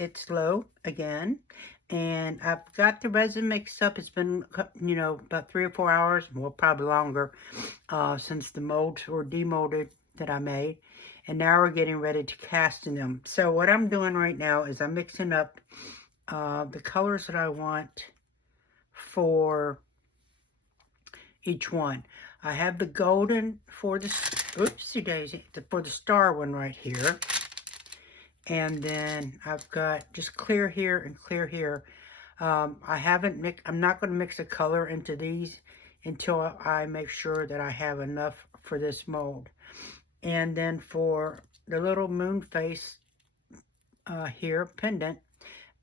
it's low again. And I've got the resin mixed up. It's been, you know, about 3 or 4 hours, well, probably longer, since the molds were demolded that I made. And now we're getting ready to cast in them. So what I'm doing right now is I'm mixing up the colors that I want for each one. I have the golden for the, oopsie daisy, for the star one right here. And then I've got just clear here and clear here. I'm not going to mix a color into these until I make sure that I have enough for this mold. And then for the little moon face here, pendant,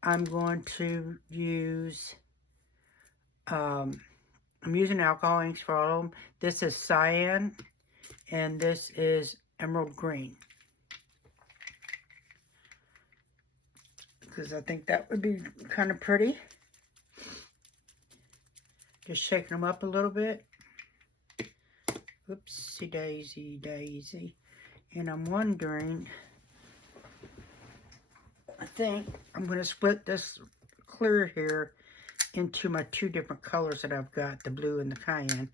I'm going to use, I'm using alcohol inks for all of them. This is cyan, and this is emerald green, because I think that would be kind of pretty. Just shaking them up a little bit. Oopsie daisy daisy. And I'm wondering, I think I'm going to split this clear here into my 2 different colors that I've got, the blue and the cayenne,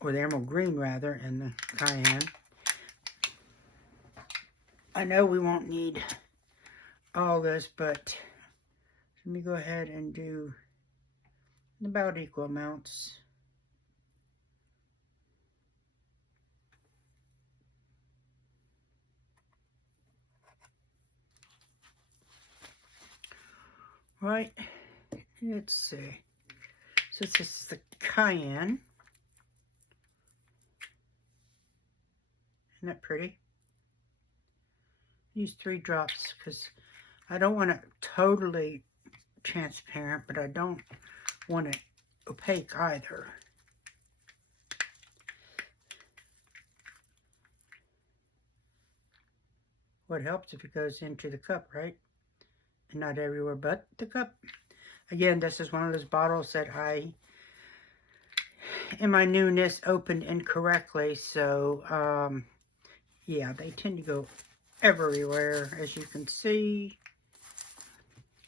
or the emerald green rather, and the cayenne. I know we won't need all this, but let me go ahead and do about equal amounts. Right, let's see. So this is the cayenne. Isn't that pretty? Use 3 drops because I don't want it totally transparent, but I don't want it opaque either. What helps if it goes into the cup, right? And not everywhere but the cup. Again, this is one of those bottles that I, in my newness, opened incorrectly. So, yeah, they tend to go everywhere, as you can see.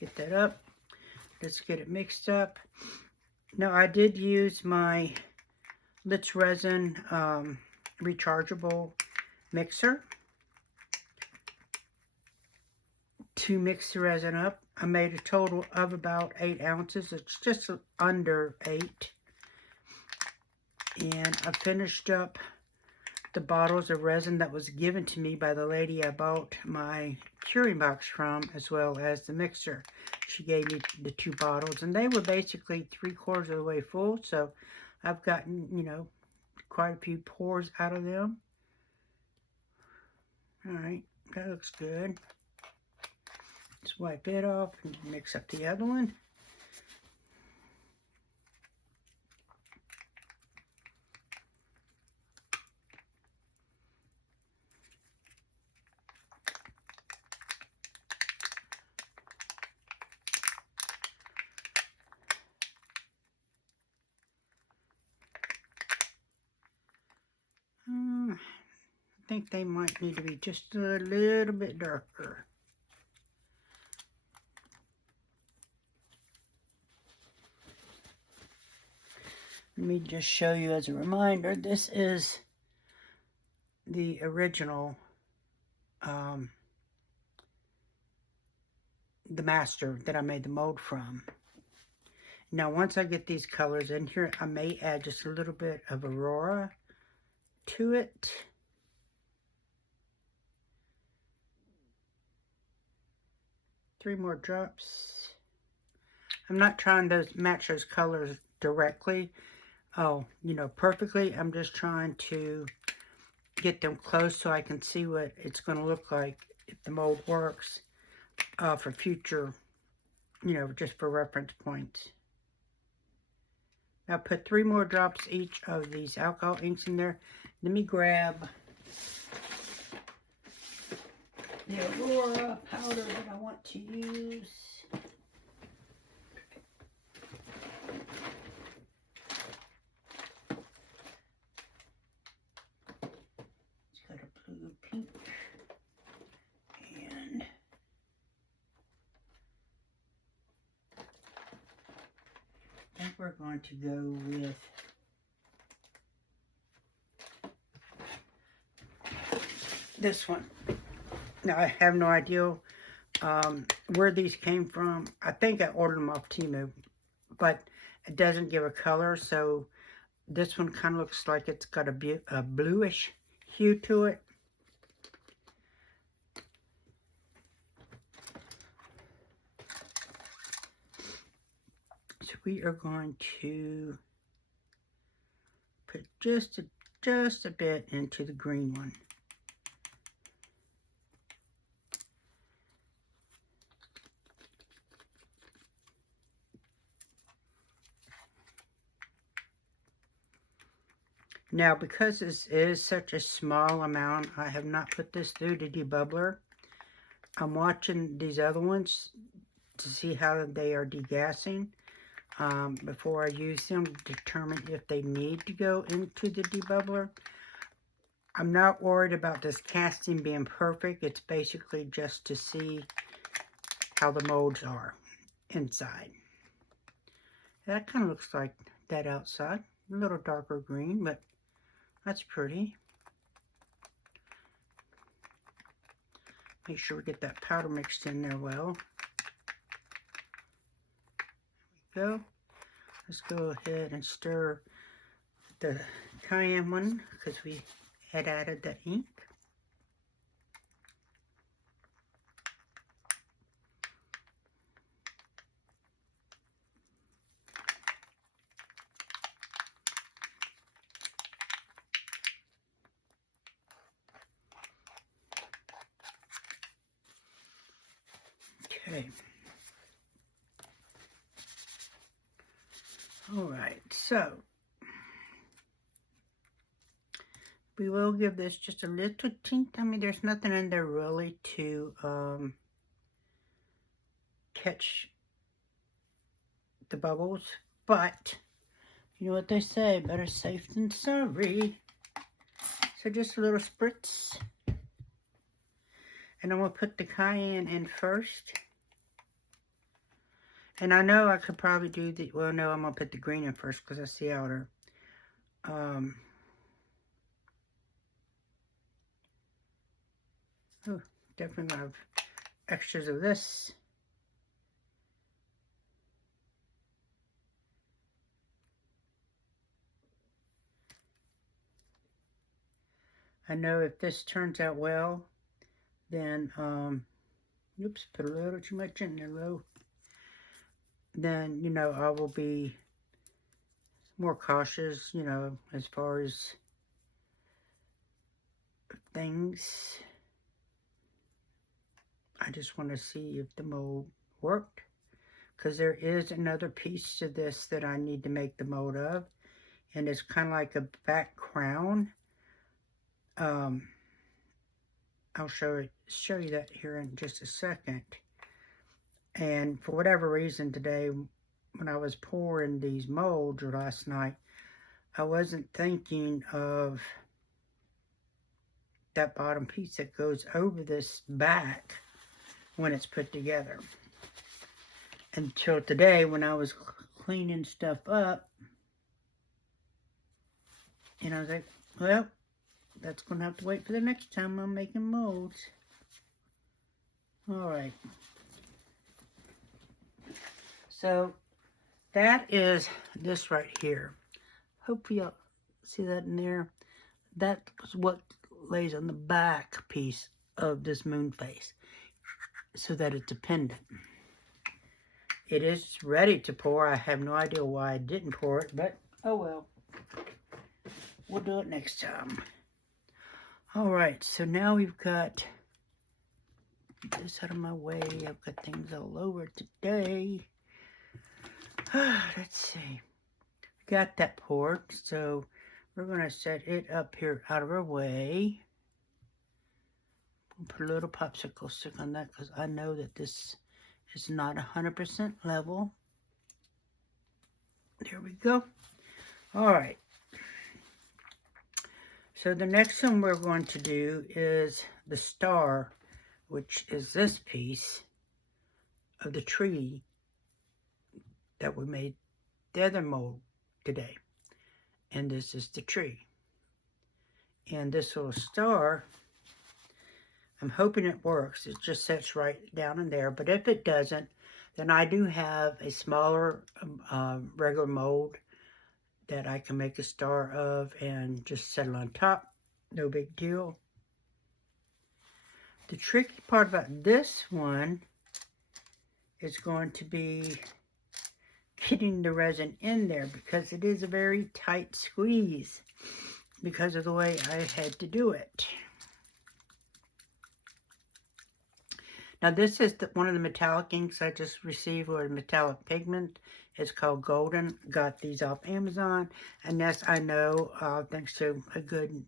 Get that up. Let's get it mixed up. Now, I did use my Litz Resin rechargeable mixer to mix the resin up. I made a total of about 8 ounces. It's just under 8. And I finished up the bottles of resin that was given to me by the lady I bought my curing box from, as well as the mixer. She gave me the 2 bottles, and they were basically 3/4 of the way full, so I've gotten, you know, quite a few pours out of them. Alright, that looks good. Let's wipe it off and mix up the other one. I think they might need to be just a little bit darker. Let me just show you as a reminder, this is the original, the master that I made the mold from. Now, once I get these colors in here, I may add just a little bit of Aurora to it. Three more drops. I'm not trying to match those colors directly, you know, perfectly. I'm just trying to get them close so I can see what it's going to look like if the mold works for future, you know, just for reference points. Now put 3 more drops each of these alcohol inks in there. Let me grab the Aurora powder that I want to use. It's got a blue, pink, and we're going to go with this one. Now, I have no idea where these came from. I think I ordered them off Temu, but it doesn't give a color, so this one kind of looks like it's got a bluish hue to it. So we are going to put just a bit into the green one. Now, because this is such a small amount, I have not put this through the debubbler. I'm watching these other ones to see how they are degassing before I use them to determine if they need to go into the debubbler. I'm not worried about this casting being perfect. It's basically just to see how the molds are inside. That kind of looks like that outside. A little darker green, but that's pretty. Make sure we get that powder mixed in there well. There we go. Let's go ahead and stir the cayenne one because we had added the ink. Okay. All right, so we will give this just a little tint. I mean, there's nothing in there really to catch the bubbles, but you know what they say, better safe than sorry. So just a little spritz. And I'm going to put the cayenne in first. And I know I could probably do the, well, no, I'm going to put the green in first because that's the outer. Oh, definitely going to have extras of this. I know if this turns out well, then, oops, put a little too much in there, low. Then, you know, I will be more cautious, you know, as far as things. I just want to see if the mold worked, because there is another piece to this that I need to make the mold of, and it's kind of like a back crown. I'll show you that here in just a second. And for whatever reason today, when I was pouring these molds or last night, I wasn't thinking of that bottom piece that goes over this back when it's put together. Until today, when I was cleaning stuff up, and I was like, well, that's going to have to wait for the next time I'm making molds. Alright. So, that is this right here. Hopefully y'all see that in there. That's what lays on the back piece of this moon face, so that it's a pendant. It is ready to pour. I have no idea why I didn't pour it, but oh well. We'll do it next time. Alright, so now we've got, get this out of my way. I've got things all over today. Let's see. Got that poured, so we're going to set it up here out of our way. We'll put a little popsicle stick on that because I know that this is not 100% level. There we go. Alright. So the next one we're going to do is the star, which is this piece of the tree that we made the other mold today. And this is the tree. And this little star, I'm hoping it works. It just sits right down in there. But if it doesn't, then I do have a smaller regular mold that I can make a star of and just set it on top. No big deal. The tricky part about this one is going to be getting the resin in there, because it is a very tight squeeze because of the way I had to do it. Now this is one of the metallic inks I just received, or metallic pigment. It's called Golden. Got these off Amazon. And yes, I know, thanks to a good,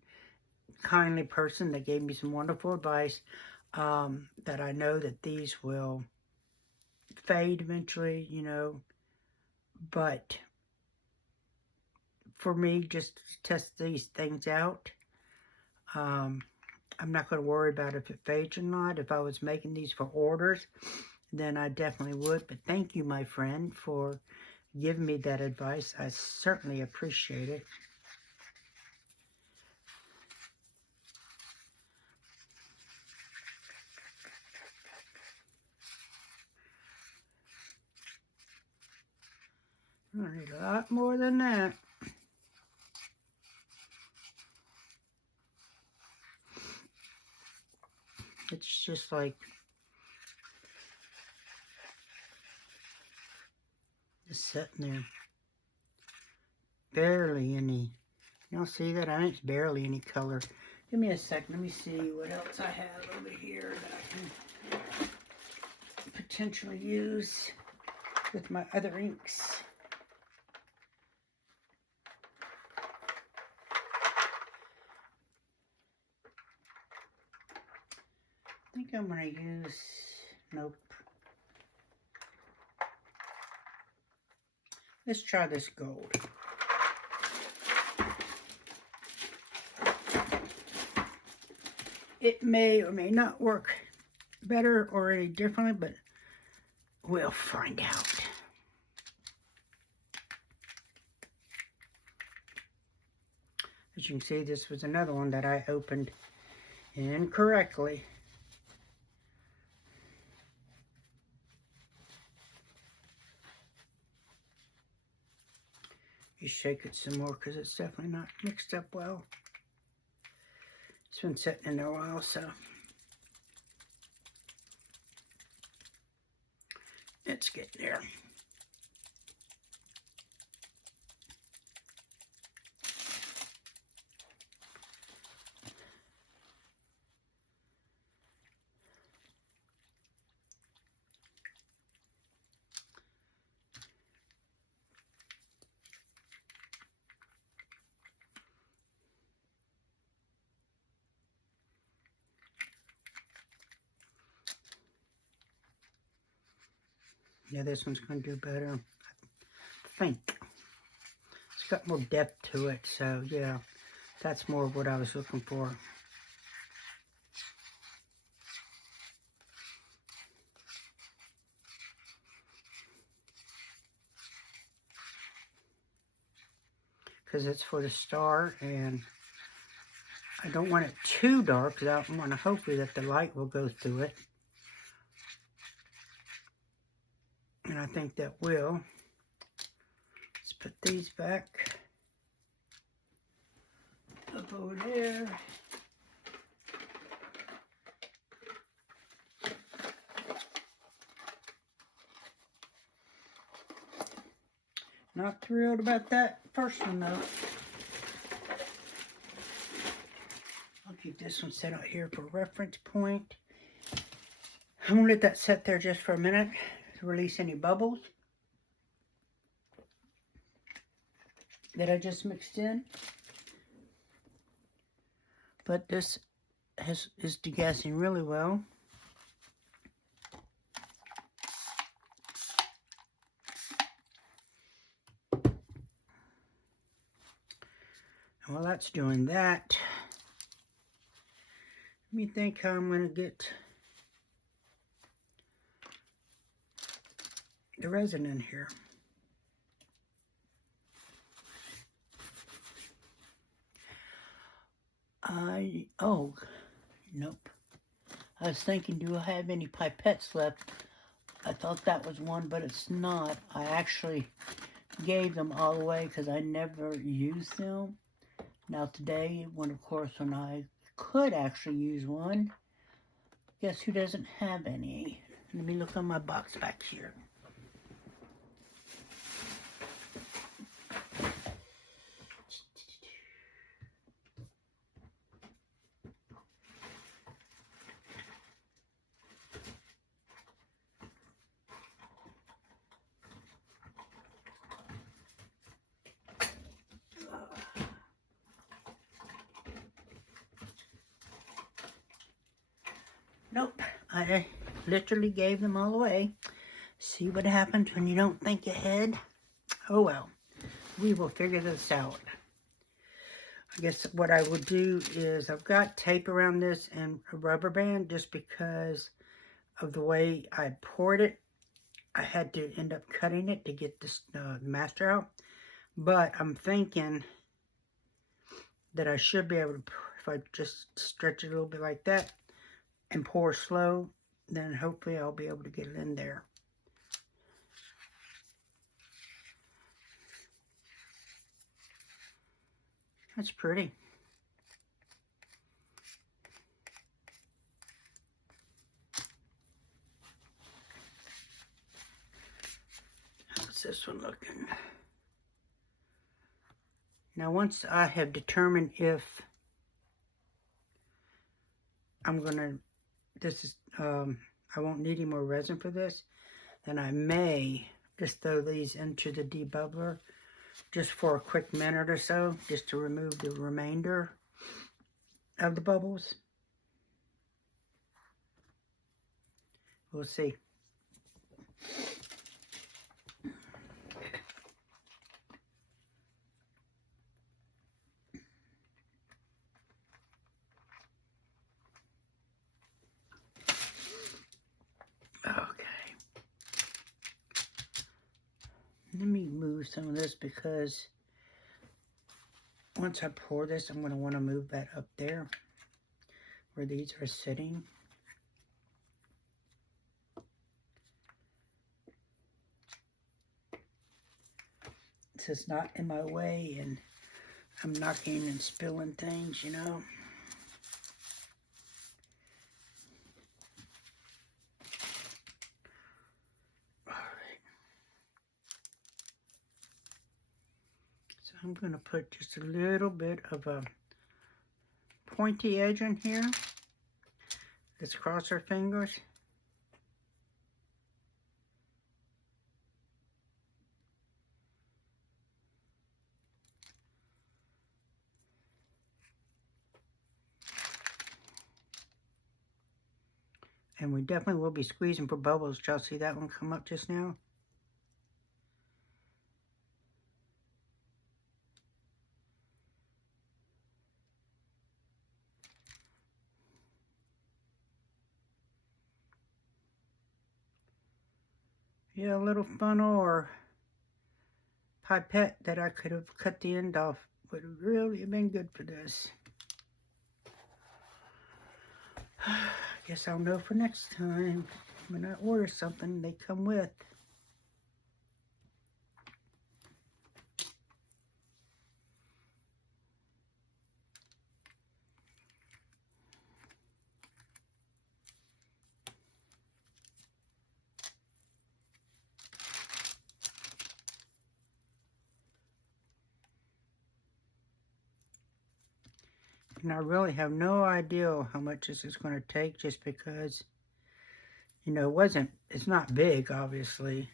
kindly person that gave me some wonderful advice, that I know that these will fade eventually, you know. But for me, just to test these things out, I'm not going to worry about if it fades or not. If I was making these for orders, then I definitely would. But thank you, my friend, for giving me that advice. I certainly appreciate it. I need a lot more than that. It's just like just sitting there. Barely any. Y'all see that? I mean, it's barely any color. Give me a second. Let me see what else I have over here that I can potentially use with my other inks. I think I'm going to use, nope. Let's try this gold. It may or may not work better or any differently, but we'll find out. As you can see, this was another one that I opened incorrectly. You shake it some more because it's definitely not mixed up well. It's been sitting in there a while, so it's getting there. Yeah, this one's going to do better, I think. It's got more depth to it, so yeah, that's more of what I was looking for. Because it's for the star, and I don't want it too dark, because I want to hopefully that the light will go through it. And I think that will. Let's put these back up over there. Not thrilled about that first one though. I'll keep this one set out here for reference point. I'm gonna let that sit there just for a minute to release any bubbles that I just mixed in. But this is degassing really well. And while that's doing that, let me think how I'm going to get the resin in here. Oh, nope. I was thinking, do I have any pipettes left? I thought that was one, but it's not. I actually gave them all away because I never used them. Now today, when of course when I could actually use one, guess who doesn't have any? Let me look on my box back here. Nope, I literally gave them all away. See what happens when you don't think ahead? Oh well, we will figure this out. I guess what I would do is I've got tape around this and a rubber band just because of the way I poured it. I had to end up cutting it to get this master out. But I'm thinking that I should be able to, if I just stretch it a little bit like that and pour slow, then hopefully I'll be able to get it in there. That's pretty. How's this one looking? Now once I have determined if I'm gonna, I won't need any more resin for this, then I may just throw these into the debubbler just for a quick minute or so, just to remove the remainder of the bubbles. We'll see. Okay. Let me move some of this because once I pour this, I'm going to want to move that up there where these are sitting. So it's not in my way and I'm knocking and spilling things, you know. I'm going to put just a little bit of a pointy edge in here. Let's cross our fingers. And we definitely will be squeezing for bubbles. Did y'all see that one come up just now? Yeah, a little funnel or pipette that I could have cut the end off would really have been good for this. I guess I'll know for next time when I order something they come with. And I really have no idea how much this is going to take just because, you know, it's not big, obviously.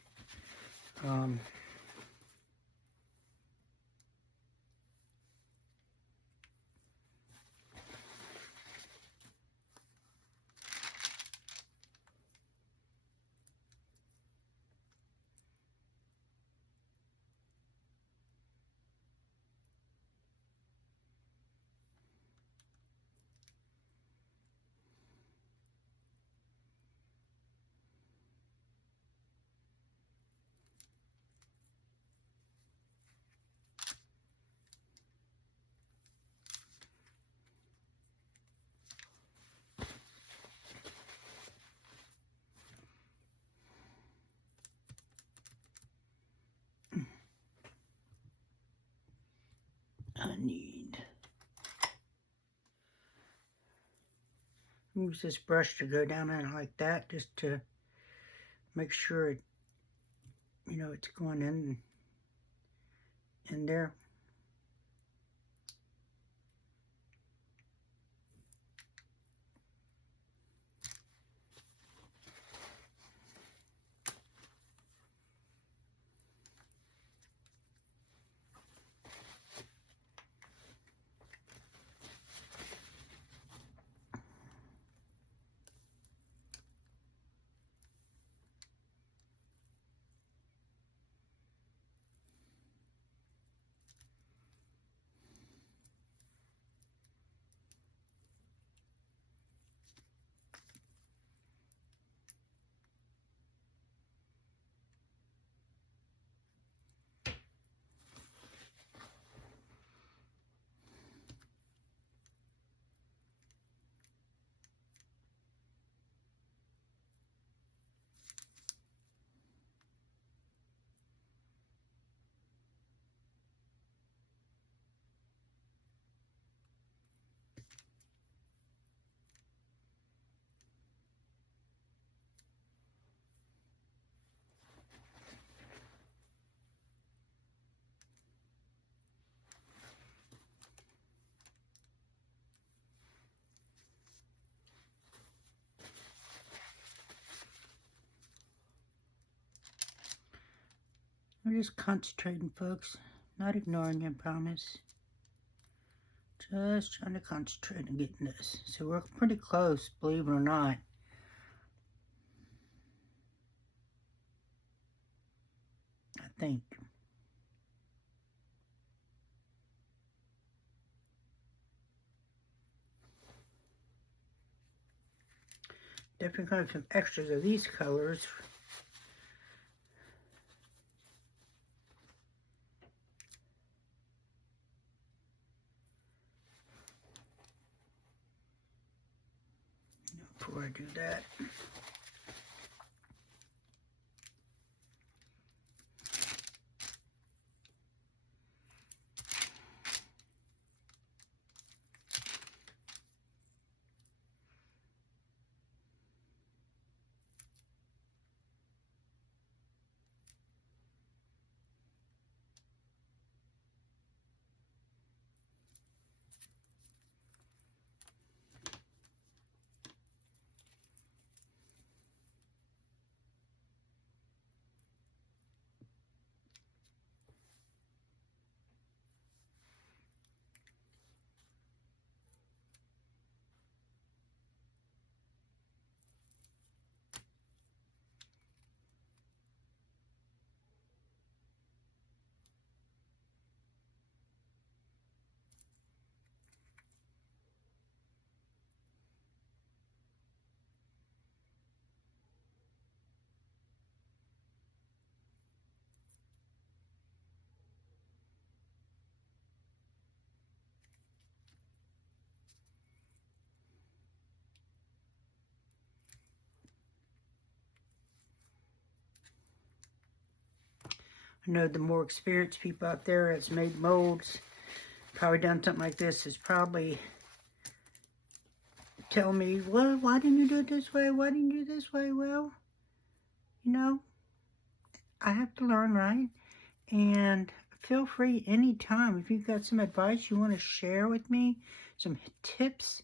I need. Use this brush to go down in like that, just to make sure it, you know, it's going in there. I'm just concentrating, folks. Not ignoring you, I promise. Just trying to concentrate on getting this. So we're pretty close, believe it or not. I think. Definitely going to have some extras of these colors. Before I do that. I know the more experienced people out there that's made molds, probably done something like this, is probably tell me, well, why didn't you do it this way? Why didn't you do it this way? Well, you know, I have to learn, right? And feel free anytime if you've got some advice you want to share with me, some tips,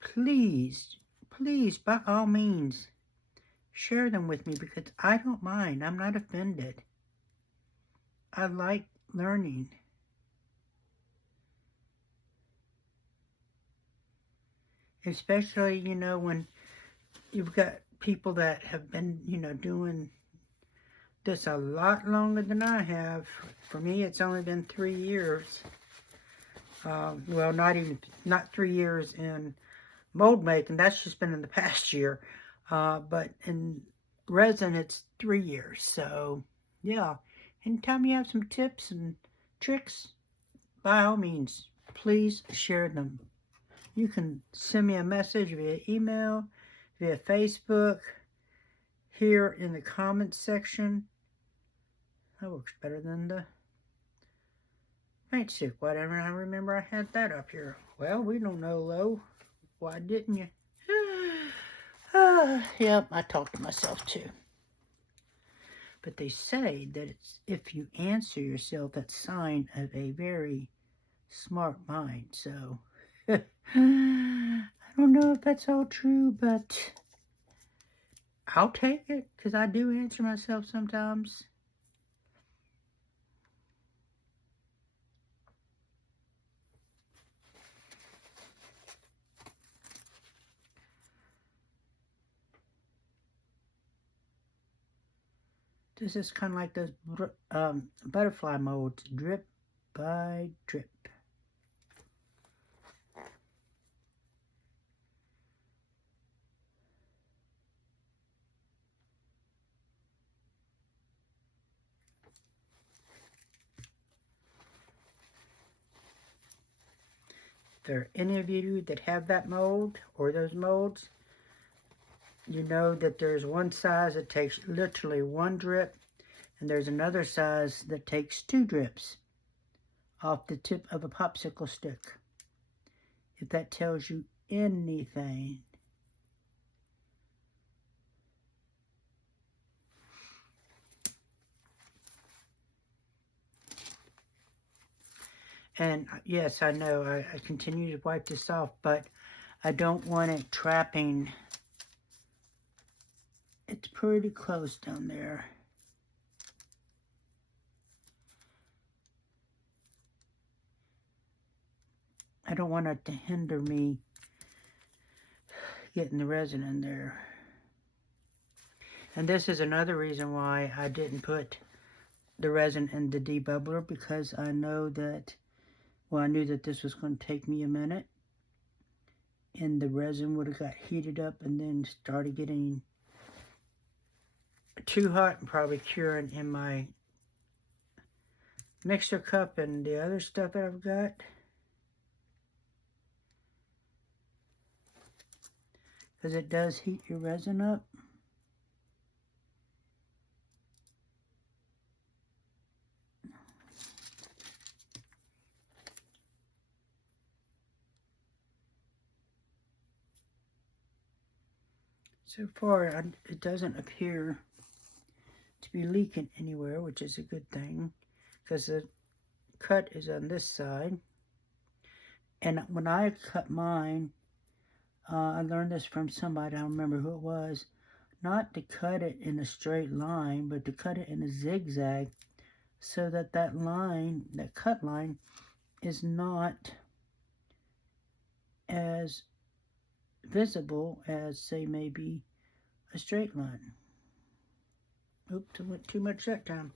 please, please, by all means, share them with me, because I don't mind. I'm not offended. I like learning. Especially, you know, when you've got people that have been, you know, doing this a lot longer than I have. For me, it's only been 3 years. Well, not 3 years in mold making. That's just been in the past year. But in resin, it's 3 years. So, yeah. Anytime you have some tips and tricks, by all means, please share them. You can send me a message via email, via Facebook, here in the comments section. That works better than the Paint stick. Why didn't I remember I had that up here? Well, we don't know, Lo. Why didn't you? Yep, I talked to myself too. But they say that it's, if you answer yourself, that's sign of a very smart mind. So I don't know if that's all true, but I'll take it because I do answer myself sometimes. This is kind of like those butterfly molds, drip by drip. If there are any of you that have that mold or those molds, you know that there's one size that takes literally one drip, and there's another size that takes 2 drips off the tip of a popsicle stick. If that tells you anything. And yes, I know I continue to wipe this off, but I don't want it trapping. It's pretty close down there. I don't want it to hinder me getting the resin in there. And this is another reason why I didn't put the resin in the debubbler, because I know that, well, I knew that this was going to take me a minute, and the resin would have got heated up and then started getting too hot and probably curing in my mixer cup and the other stuff that I've got. Because it does heat your resin up. So far, it doesn't appear to be leaking anywhere, which is a good thing, because the cut is on this side. And when I cut mine, I learned this from somebody, I don't remember who it was, not to cut it in a straight line, but to cut it in a zigzag, so that that line, that cut line, is not as visible as, say, maybe a straight line. Oops, I went too much that time.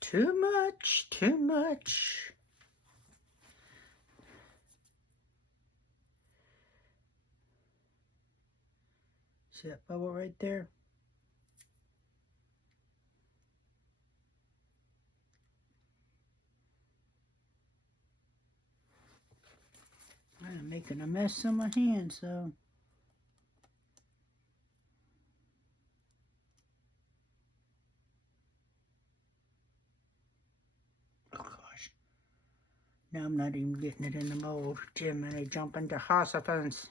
Too much, too much. See that bubble right there? I'm making a mess on my hands, so. Oh gosh. Now I'm not even getting it in the mold. Jim and I jump into hossifants.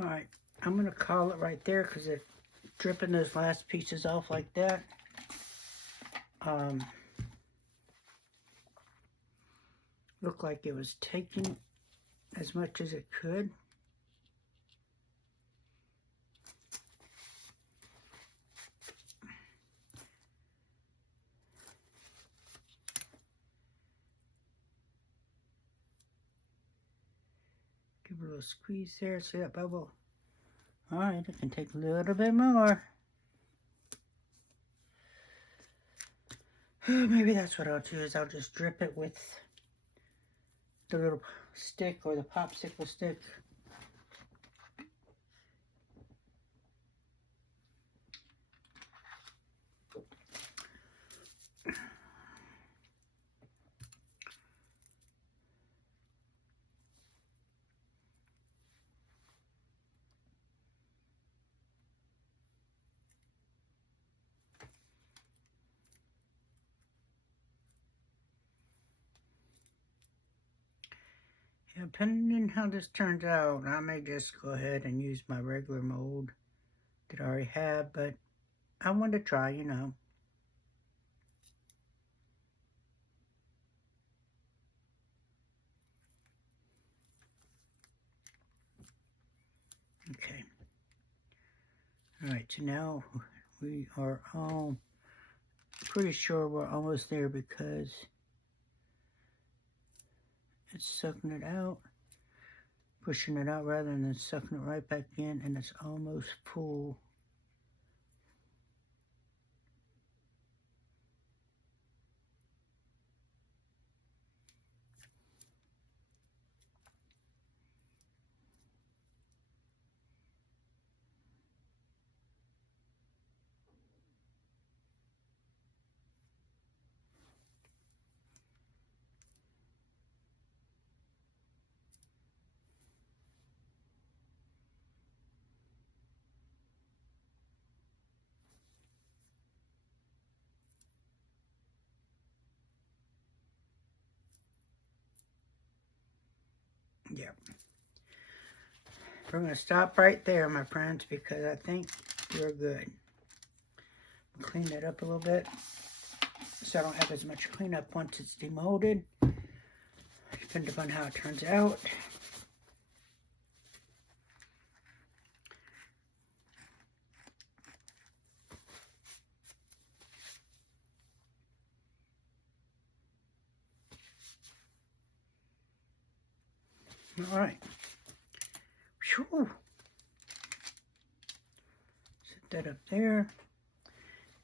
Alright, I'm going to call it right there because it's dripping those last pieces off like that. Looked like it was taking as much as it could. Give it a little squeeze there. See that bubble? Alright, it can take a little bit more. Maybe that's what I'll do, is I'll just drip it with the little stick or the popsicle stick. Yeah, depending on how this turns out, I may just go ahead and use my regular mold that I already have, but I want to try, you know. Okay. Alright, so now we are all pretty sure we're almost there because it's sucking it out, pushing it out rather than sucking it right back in, and it's almost full. Yeah. We're going to stop right there, my friends, because I think we're good. Clean that up a little bit so I don't have as much cleanup once it's demolded, depending upon how it turns out. All right. Whew. Set that up there.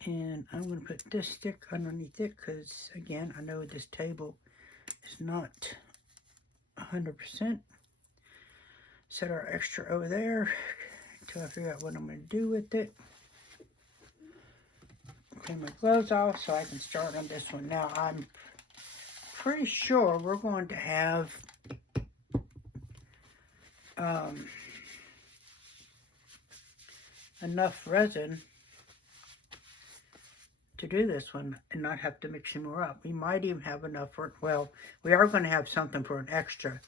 And I'm going to put this stick underneath it because, again, I know this table is not 100%. Set our extra over there until I figure out what I'm going to do with it. Clean my gloves off so I can start on this one. Now, I'm pretty sure we're going to have enough resin to do this one and not have to mix any more up. We might even have enough for, well, we are going to have something for an extra.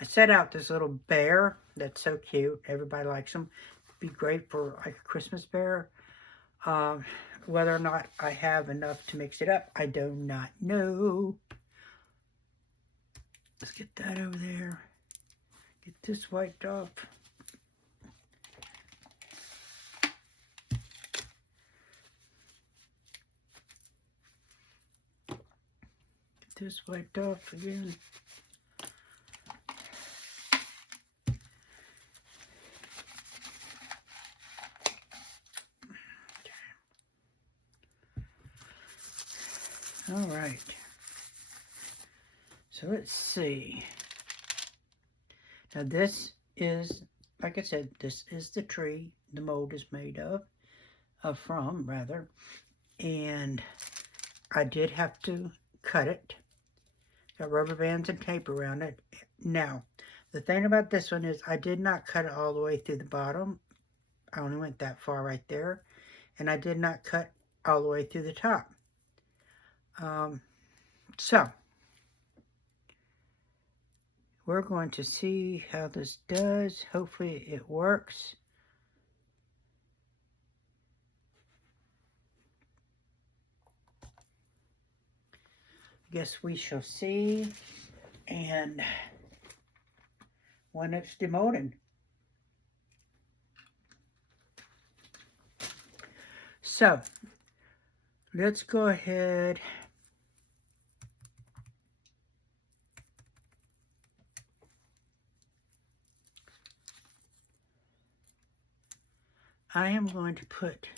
I set out this little bear that's so cute. Everybody likes them. Be great for like a Christmas bear. Whether or not I have enough to mix it up, I do not know. Let's get that over there. Get this wiped off. Get this wiped off again. All right. So let's see. Now this is, like I said, this is the tree the mold is made from rather. And I did have to cut it. Got rubber bands and tape around it. Now, the thing about this one is I did not cut it all the way through the bottom. I only went that far right there. And I did not cut all the way through the top. So, we're going to see how this does. Hopefully it works. Guess we shall see. And when it's demolded. So, let's go ahead. I am going to put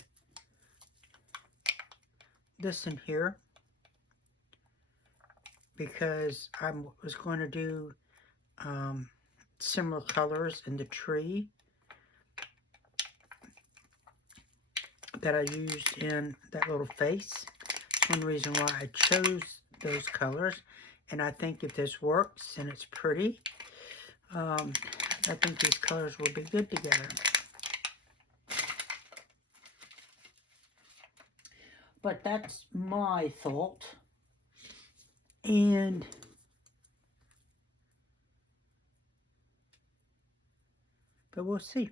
this in here because I was going to do similar colors in the tree that I used in that little face. It's one reason why I chose those colors. And I think if this works and it's pretty, I think these colors will be good together. But that's my thought. And but we'll see.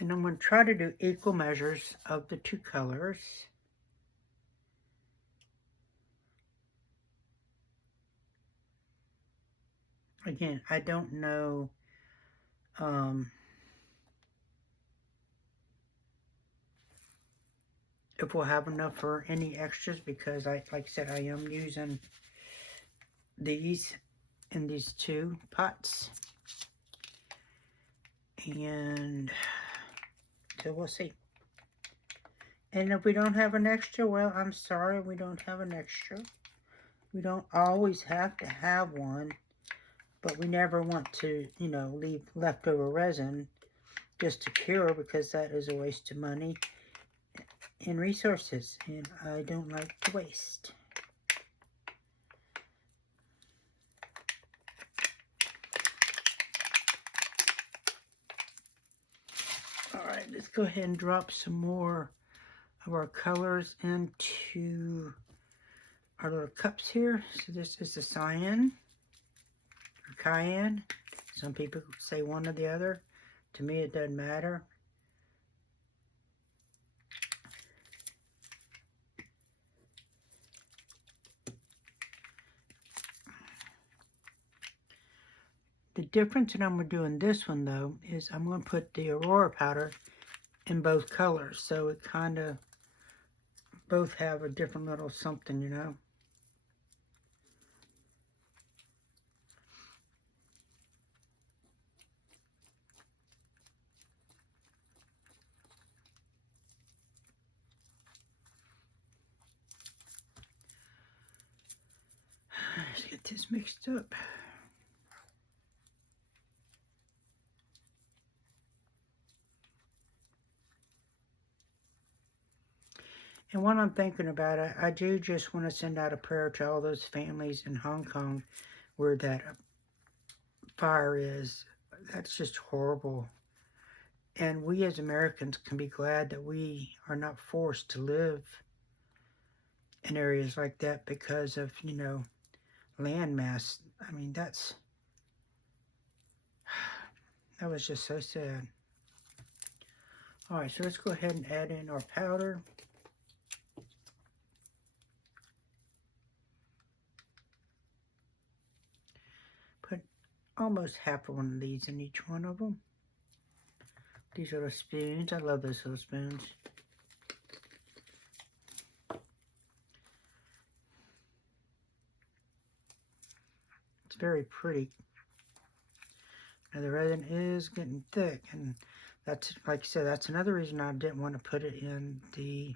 And I'm going to try to do equal measures of the two colors. Again, I don't know if we'll have enough for any extras, because like I said, I am using these in these two pots. And so we'll see. And if we don't have an extra, well, I'm sorry, we don't have an extra. We don't always have to have one, but we never want to, you know, leave leftover resin just to cure, because that is a waste of money and resources, and I don't like to waste. Alright, let's go ahead and drop some more of our colors into our little cups here. So this is the cyan, or cayenne. Some people say one or the other. To me, it doesn't matter. The difference that I'm going to do in this one, though, is I'm going to put the Aurora powder in both colors. So it kind of both have a different little something, you know. Let's get this mixed up. And what I'm thinking about, I do just want to send out a prayer to all those families in Hong Kong where that fire is. That's just horrible. And we as Americans can be glad that we are not forced to live in areas like that because of, you know, landmass. I mean, that was just so sad. Alright, so let's go ahead and add in our powder. Put almost half of one of these in each one of them. These little spoons, I love those little spoons. It's very pretty. Now the resin is getting thick, and that's, like I said, that's another reason I didn't want to put it in the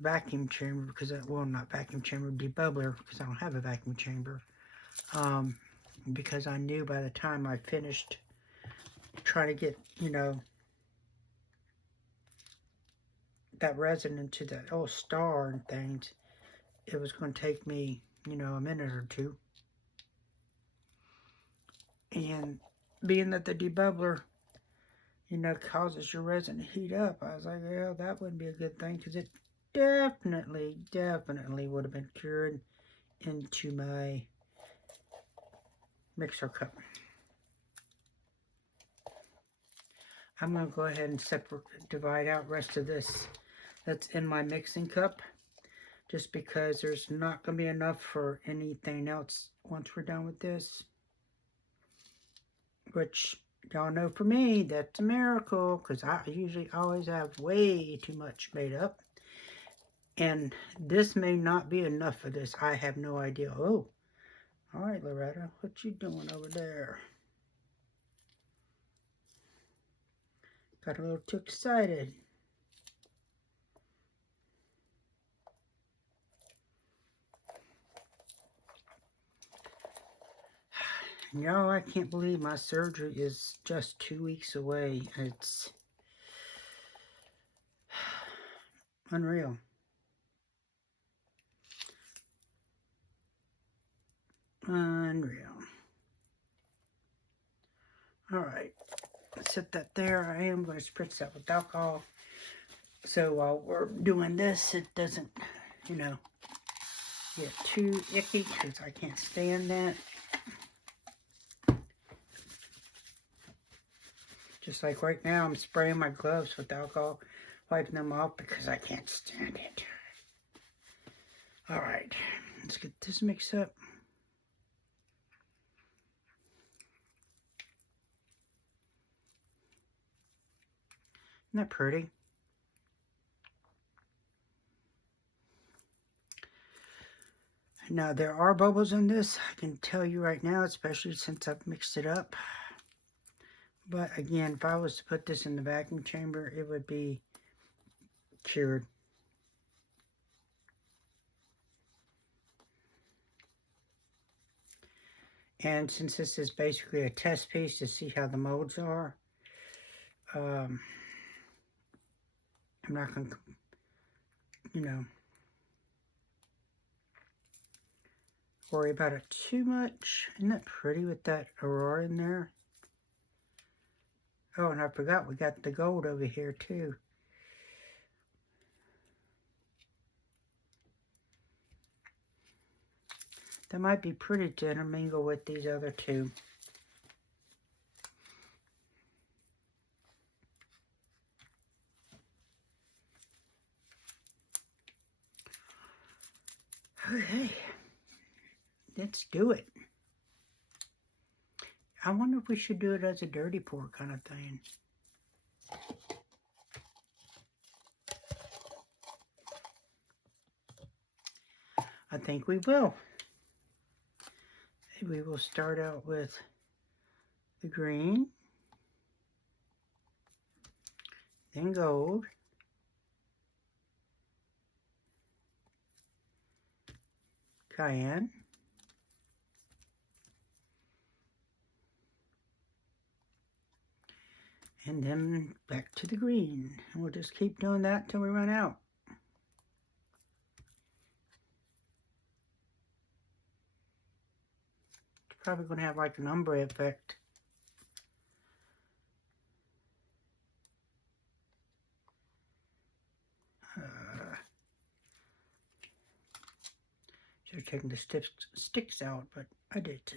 vacuum chamber, because, well, not vacuum chamber, debubbler, because I don't have a vacuum chamber. Because I knew by the time I finished trying to get, you know, that resin into that old star and things, it was going to take me, you know, a minute or two. And being that the debubbler, you know, causes your resin to heat up, I was like, well, that wouldn't be a good thing, because it definitely would have been cured into my mixer cup. I'm going to go ahead and divide out rest of this that's in my mixing cup, just because there's not going to be enough for anything else once we're done with this. Which, y'all know, for me, that's a miracle, because I usually always have way too much made up. And this may not be enough for this. I have no idea. Oh, all right, Loretta, what you doing over there? Got a little too excited. Y'all, I can't believe my surgery is just 2 weeks away. It's unreal. Unreal. Alright, set that there. I am going to spritz that with alcohol. So while we're doing this, it doesn't, you know, get too icky because I can't stand that. Just like right now, I'm spraying my gloves with alcohol, wiping them off because I can't stand it. Alright, let's get this mixed up. Isn't that pretty? Now, there are bubbles in this. I can tell you right now, especially since I've mixed it up. But again, if I was to put this in the vacuum chamber, it would be cured. And since this is basically a test piece to see how the molds are, I'm not going to, you know, worry about it too much. Isn't that pretty with that aurora in there? Oh, and I forgot we got the gold over here too. That might be pretty to intermingle with these other two. Okay, let's do it. I wonder if we should do it as a dirty pour kind of thing. I think we will. We will start out with the green, then gold, cayenne, and then back to the green. And we'll just keep doing that till we run out. It's probably going to have like an ombre effect. Should have taken the sticks out, but I didn't.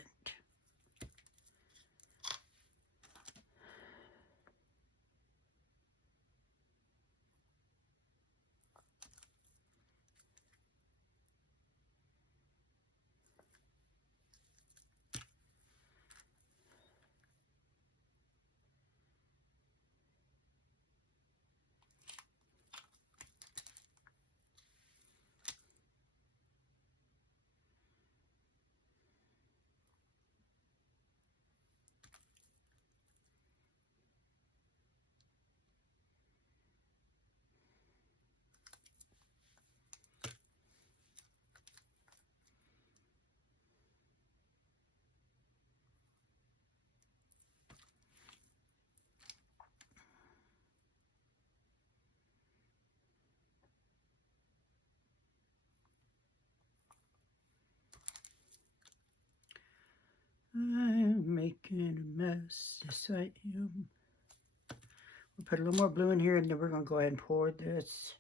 I'm making a mess, yes I am. We'll put a little more blue in here and then we're going to go ahead and pour this.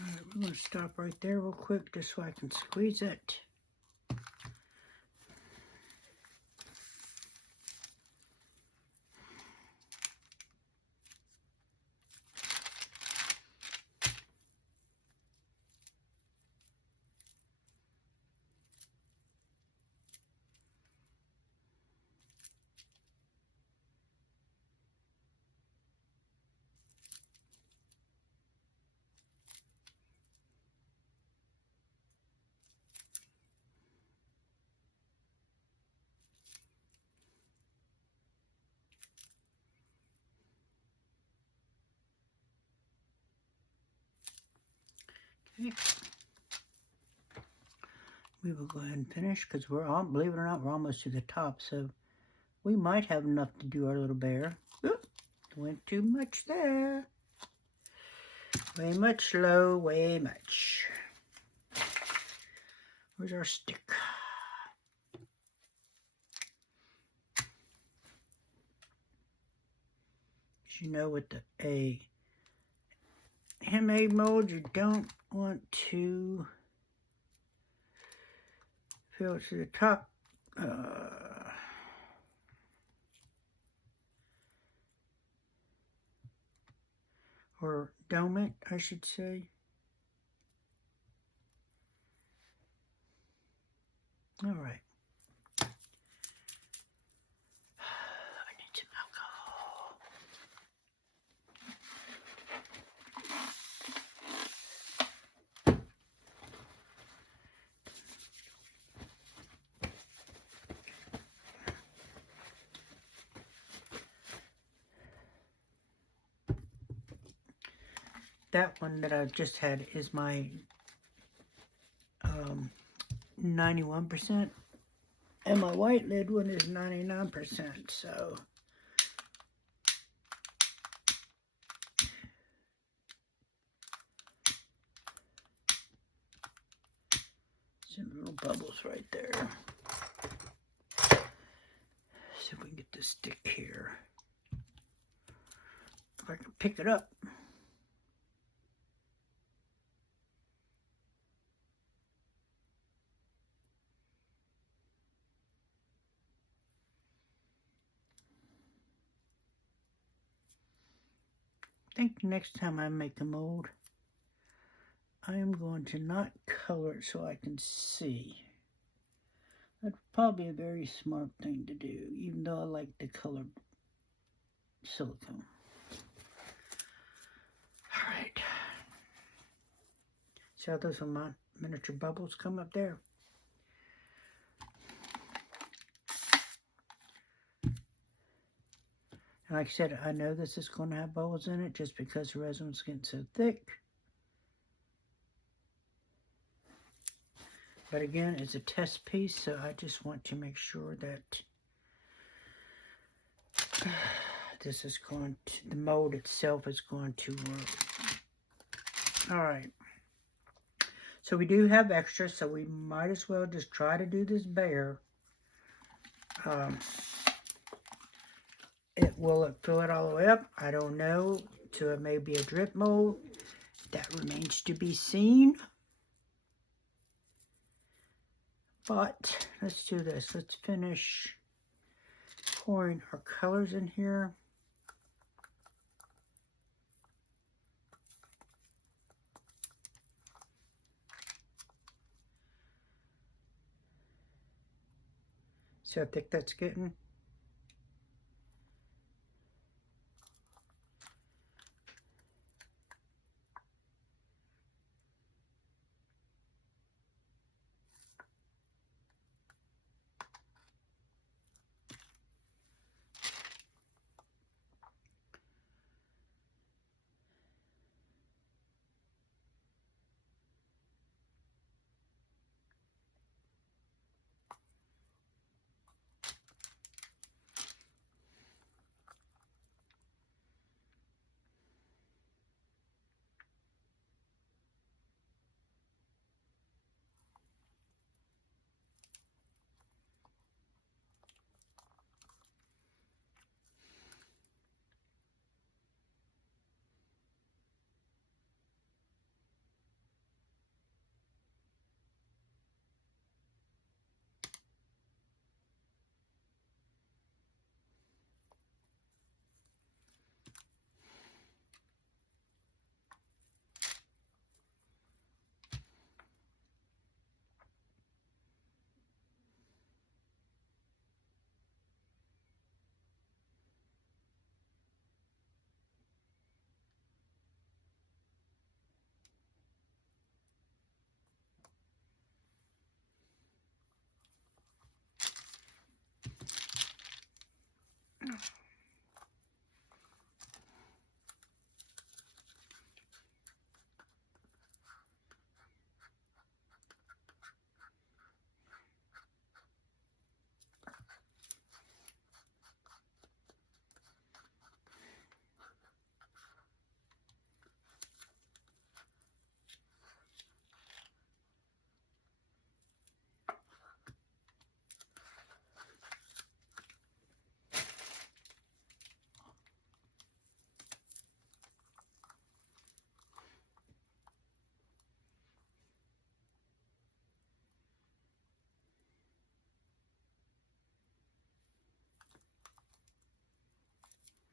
Alright, we're going to stop right there real quick just so I can squeeze it. Okay. We will go ahead and finish because we're on, believe it or not, we're almost to the top, so we might have enough to do our little bear. Oop, went too much there. Way much low, way much. Where's our stick? As you know, with a handmade mold, you don't want to fill it to the top. Or dome it, I should say. All right. I need some alcohol. That one that I've just had is my 91%, and my white lid one is 99%, so some little bubbles right there. See if we can get this stick here. If I can pick it up. I think next time I make a mold, I am going to not color it so I can see. That's probably a very smart thing to do, even though I like the colored silicone. All right. See how those are miniature bubbles come up there? And like I said, I know this is going to have bubbles in it just because the resin's getting so thick. But again, it's a test piece, so I just want to make sure that this is going to, the mold itself is going to work. All right. So we do have extra, so we might as well just try to do this bare. Will it fill it all the way up? I don't know. So it may be a drip mold. That remains to be seen. But let's do this. Let's finish pouring our colors in here. See how thick that's getting?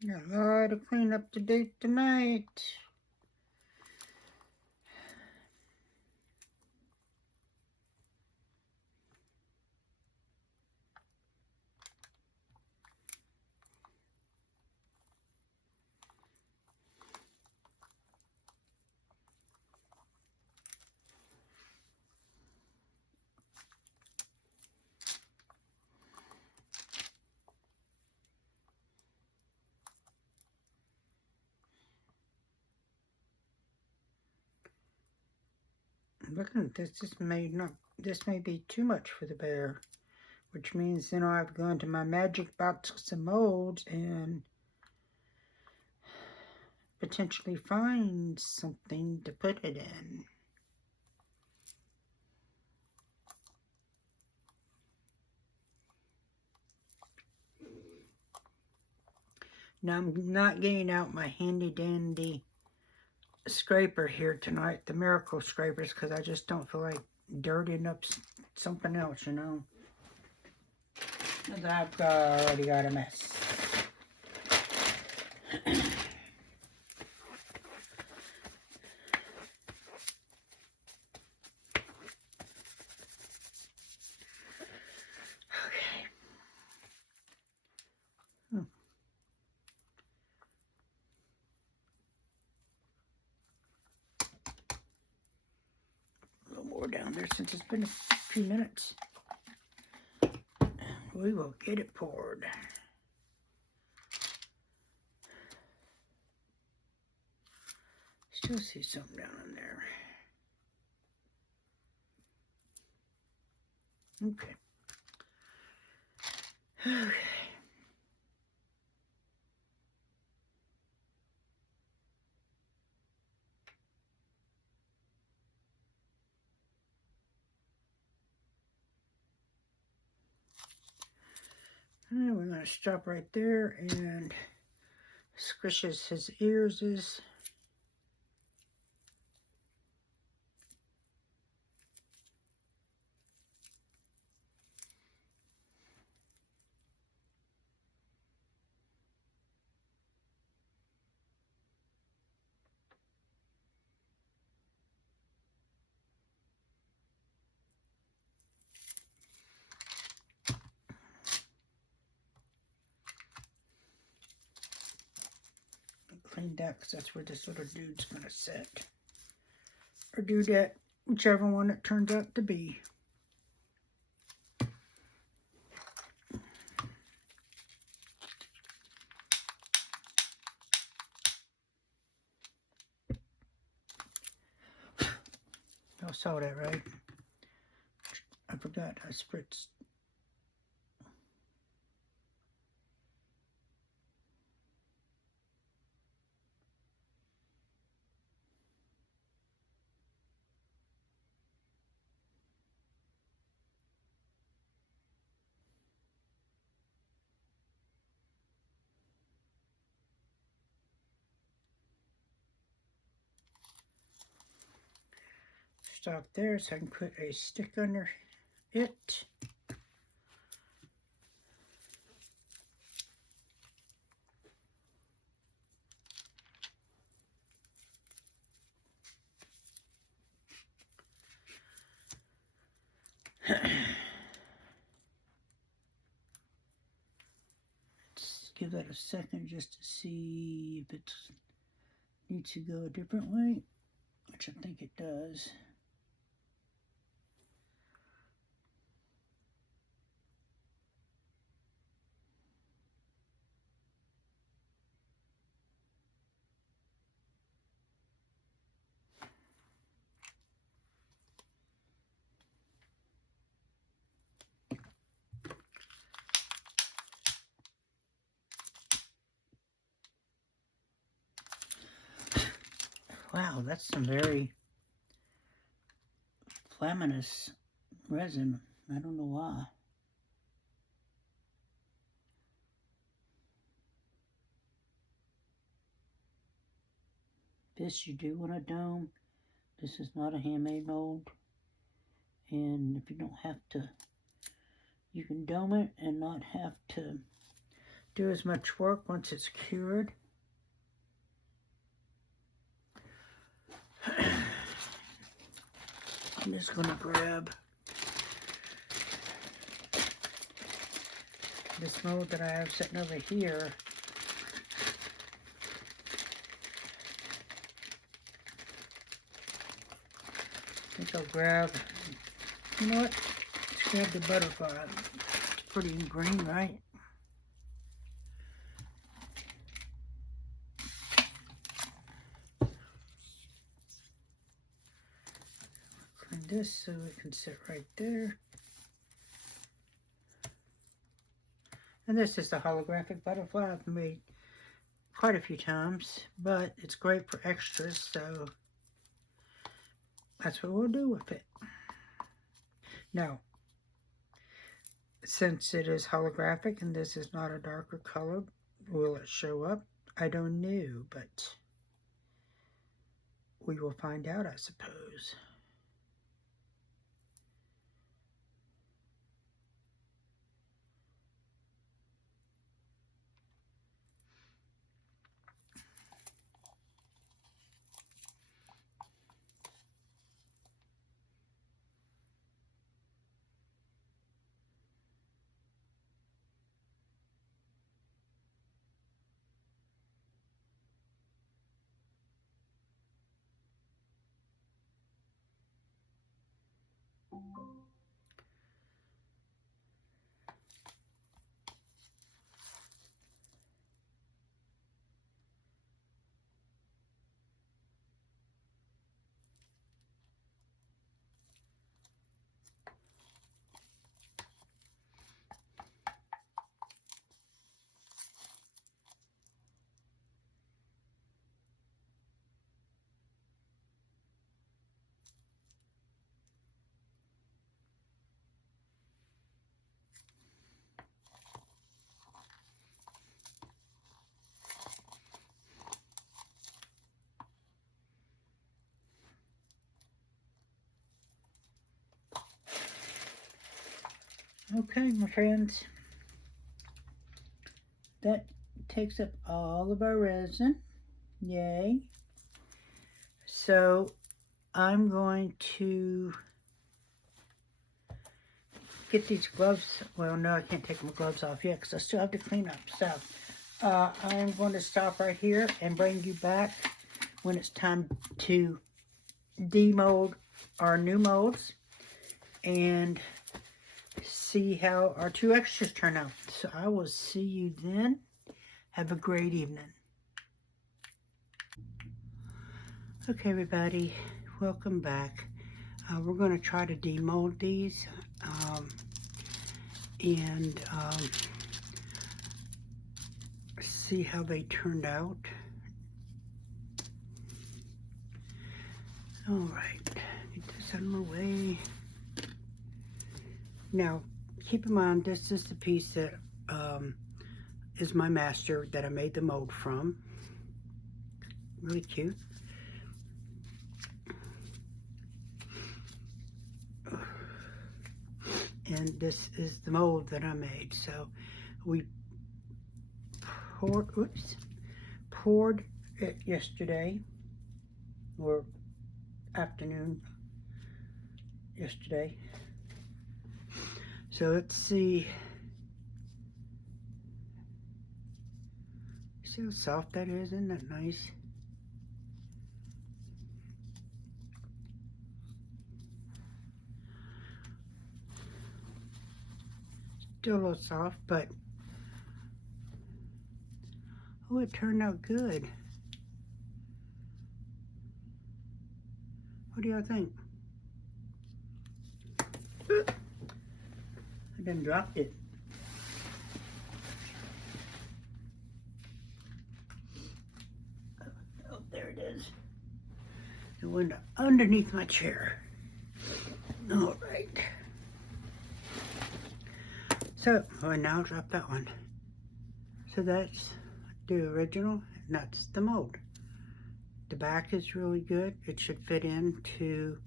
Got a lot of cleanup to do tonight. Looking at this, this may be too much for the bear, which means then I have to go into my magic box with some molds and potentially find something to put it in. Now I'm not getting out my handy dandy scraper here tonight, the miracle scrapers, because I just don't feel like dirtying up something else, you know. I've already got a mess. Down there since it's been a few minutes. We will get it poured. Still see something down in there. Okay. Okay. And we're going to stop right there and squishes his ears is. Clean that because that's where this little dude's going to sit. Or do that, whichever one it turns out to be. Y'all saw that, right? I forgot I spritzed. Stop there so I can put a stick under it. Let's give that a second just to see if it needs to go a different way, which I think it does. Wow, that's some very flaminous resin. I don't know why. This you do want a dome. This is not a handmade mold. And if you don't have to, you can dome it and not have to do as much work once it's cured. I'm just going to grab this mold that I have sitting over here. I think I'll grab, you know what? Let's grab the butterfly. It's pretty green, right? Clean this so it can sit right there. And this is the holographic butterfly I've made quite a few times, but it's great for extras, so that's what we'll do with it. Now, since it is holographic and this is not a darker color, will it show up? I don't know, but we will find out, I suppose. Okay, my friends, that takes up all of our resin. Yay. So I'm going to get these gloves. Well, no, I can't take my gloves off yet because I still have to clean up. So I'm going to stop right here and bring you back when it's time to demold our new molds and see how our two extras turn out. So I will see you then. Have a great evening. Okay, everybody, welcome back. We're going to try to demold these and see how they turned out. All right, get this out of my way. Now, keep in mind, this is the piece that is my master that I made the mold from. Really cute. And this is the mold that I made. So we poured it yesterday, or afternoon yesterday. So let's see. See how soft that is? Isn't that nice? Still a little soft, but oh, it turned out good. What do y'all think? I done dropped it. Oh, there it is. the one underneath my chair. All right. So, now drop that one. So that's the original, and that's the mold. The back is really good. It should fit into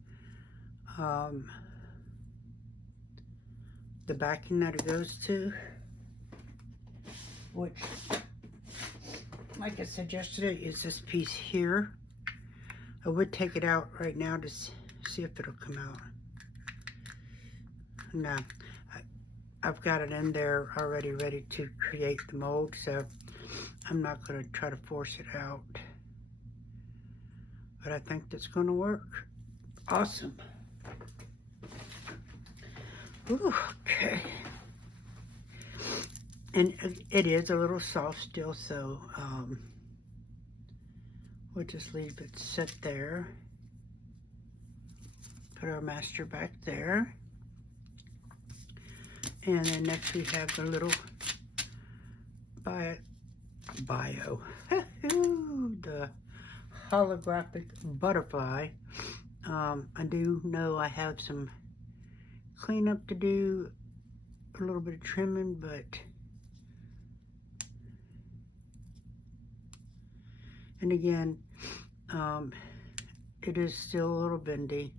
the backing that it goes to, which, like I said yesterday, is this piece here. I would take it out right now to see if it'll come out. No, I've got it in there already ready to create the mold, so I'm not going to try to force it out. But I think that's going to work. Awesome. Ooh, okay. And it is a little soft still, so we'll just leave it sit there. Put our master back there. And then next we have the little bio. The holographic butterfly. I do know I have some cleanup to do, a little bit of trimming, but and again, it is still a little bendy.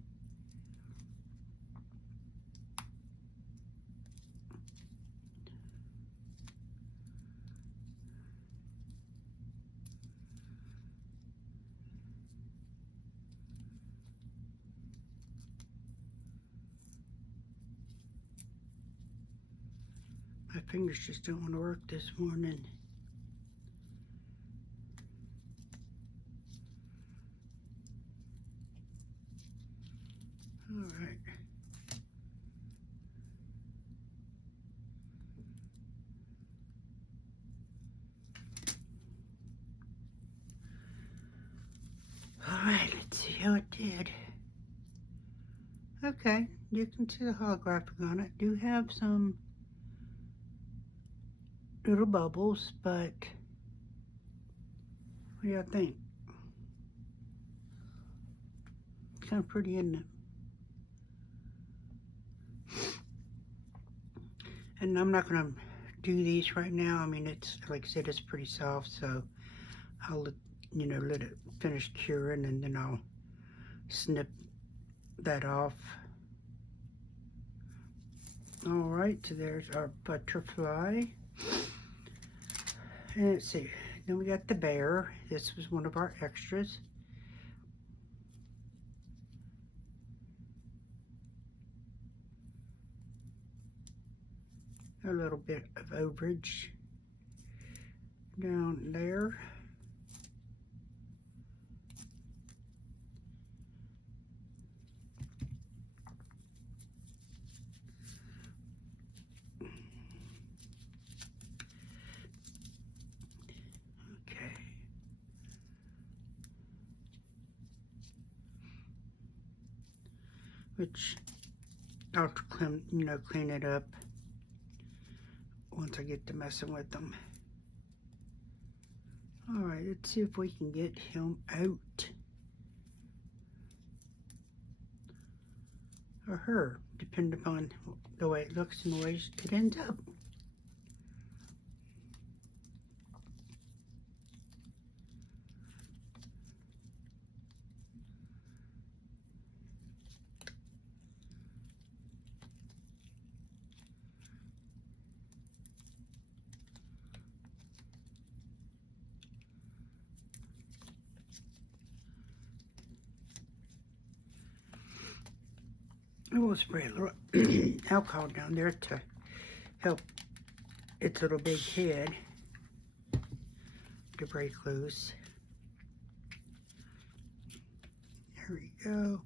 My fingers just don't want to work this morning. All right. All right, let's see how it did. Okay, you can see the holographic on it. Do have some little bubbles, but what do y'all think? It's kind of pretty, isn't it? And I'm not gonna do these right now. I mean, it's like I said, it's pretty soft, so I'll let it finish curing, and then I'll snip that off. All right, so there's our butterfly. And let's see, then we got the bear. This was one of our extras. A little bit of overage down there. Okay. Which I'll clean it up once I get to messing with them. All right, let's see if we can get him out. Or her, depending upon the way it looks and the way it ends up. I will spray a little alcohol down there to help its little big head to break loose. There we go.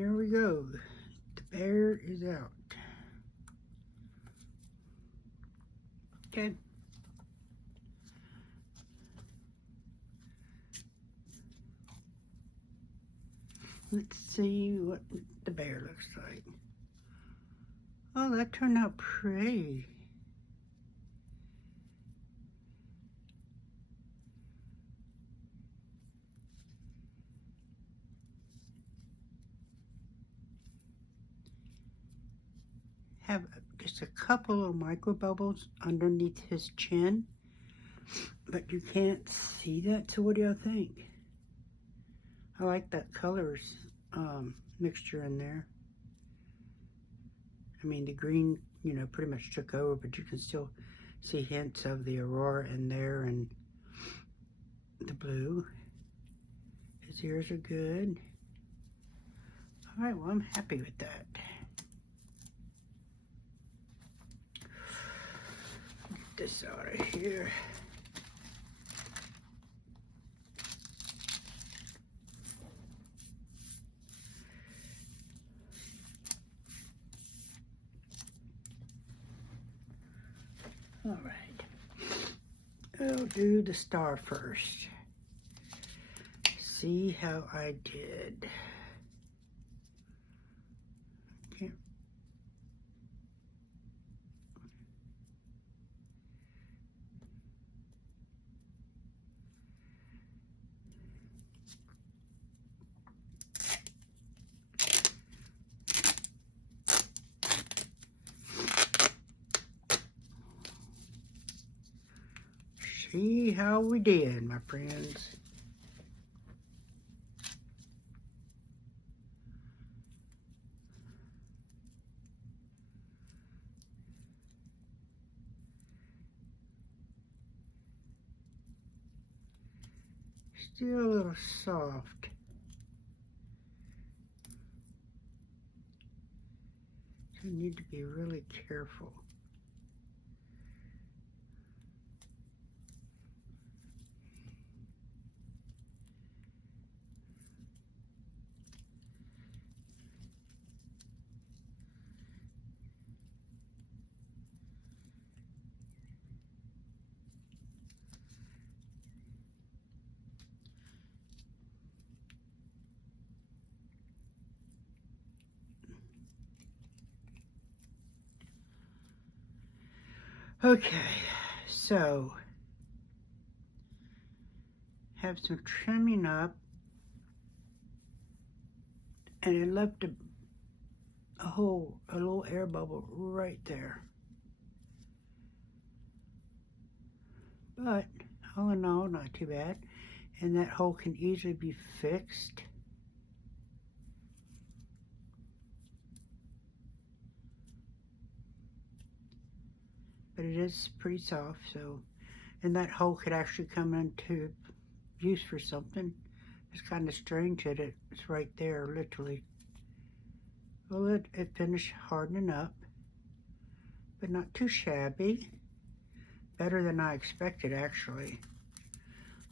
Here we go. The bear is out. Okay. Let's see what the bear looks like. Oh, that turned out pretty. Have just a couple of micro bubbles underneath his chin, but you can't see that, so what do y'all think? I like that colors mixture in there. I mean, the green, you know, pretty much took over, but you can still see hints of the aurora in there and the blue. His ears are good. All right, well, I'm happy with that. Get this out of here. All right, I'll do the star first. See how I did. Okay. See how we did, my friends. Still a little soft. So you need to be really careful. Okay, so have some trimming up, and it left a little air bubble right there. But all in all, not too bad. And that hole can easily be fixed. But it is pretty soft, so, and that hole could actually come into use for something. It's kind of strange that it's right there, literally. Well, it finished hardening up, but not too shabby. Better than I expected, actually.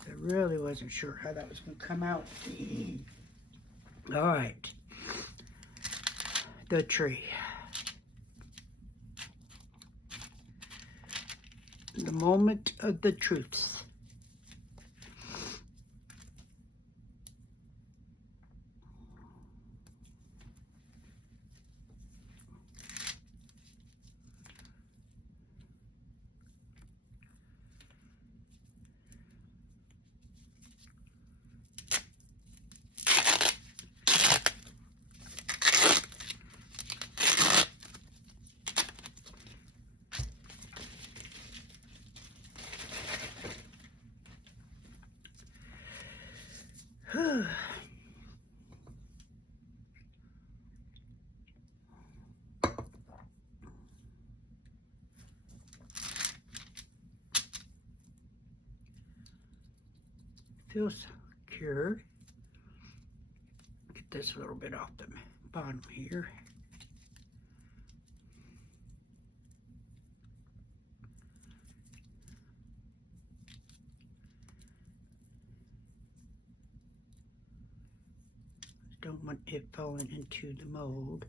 I really wasn't sure how that was going to come out. All right, the tree. The moment of the truth. Feels cured. Get this a little bit off the bottom here. Don't want it falling into the mold.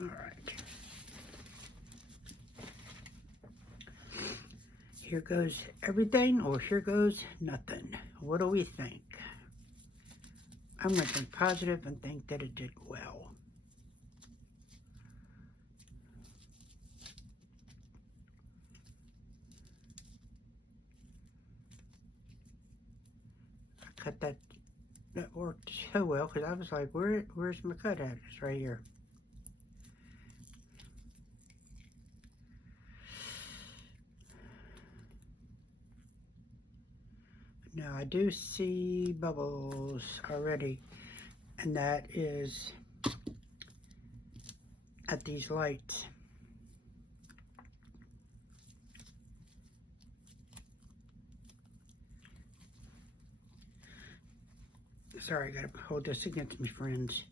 All right. Here goes everything, or here goes nothing. What do we think? I'm going to think positive and think that it did well. I cut that worked so well, because I was like, where's my cut at? It's right here. Now I do see bubbles already, and that is at these lights. Sorry, I gotta hold this against me, friends.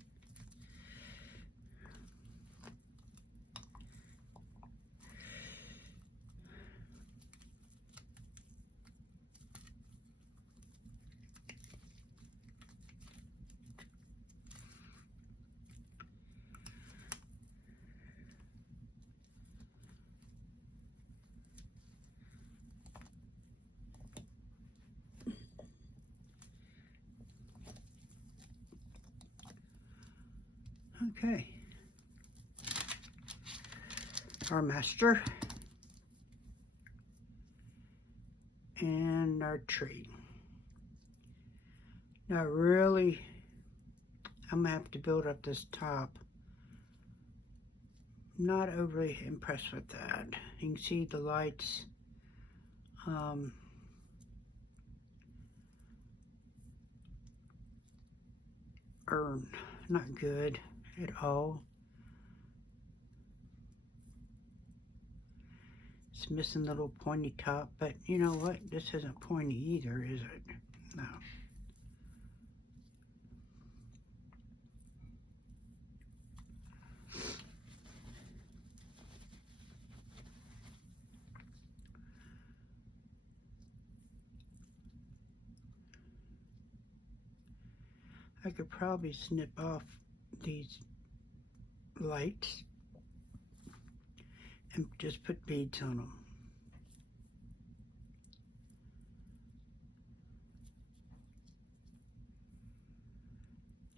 Okay. Our master and our tree. Now really, I'm gonna have to build up this top. Not overly impressed with that. You can see the lights. Are not good at all. It's missing the little pointy top, but you know what? This isn't pointy either, is it? No. I could probably snip off these lights and just put beads on them.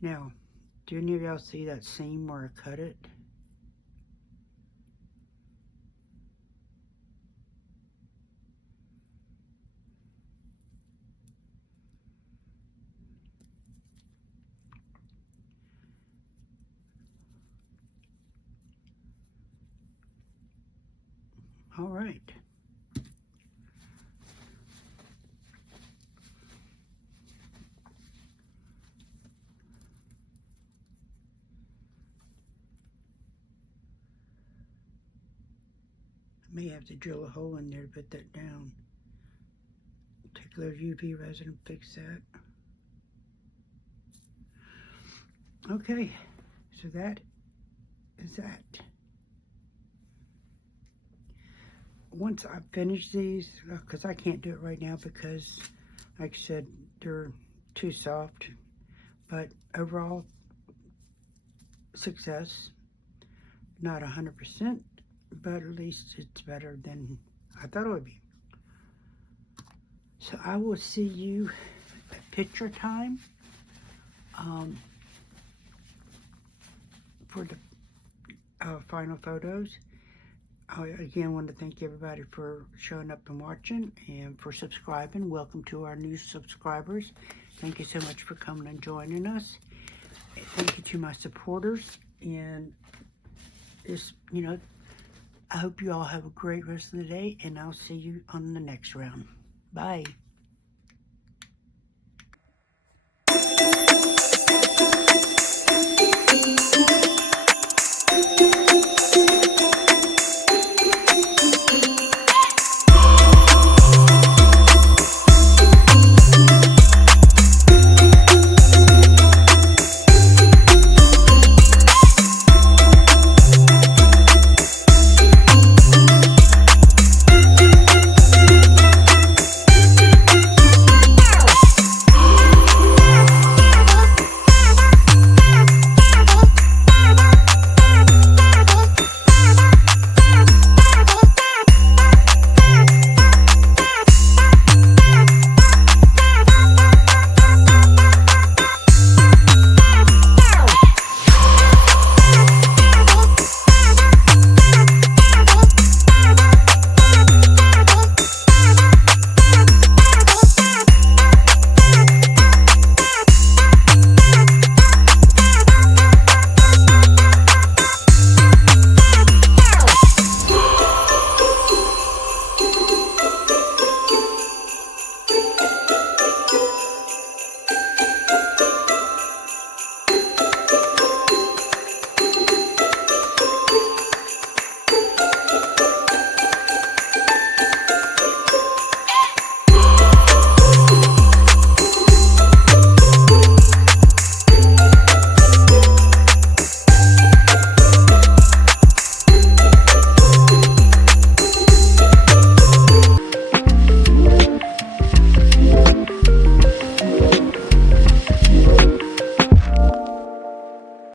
Now, do any of y'all see that seam where I cut it? All right. I may have to drill a hole in there to put that down. Take a little UV resin and fix that. Okay, so that is that. Once I finish these, because I can't do it right now because, like I said, they're too soft, but overall success. Not 100%, but at least it's better than I thought it would be. So I will see you at picture time for the final photos. I again want to thank everybody for showing up and watching, and for subscribing. Welcome to our new subscribers. Thank you so much for coming and joining us. Thank you to my supporters. And this, I hope you all have a great rest of the day, and I'll see you on the next round. Bye.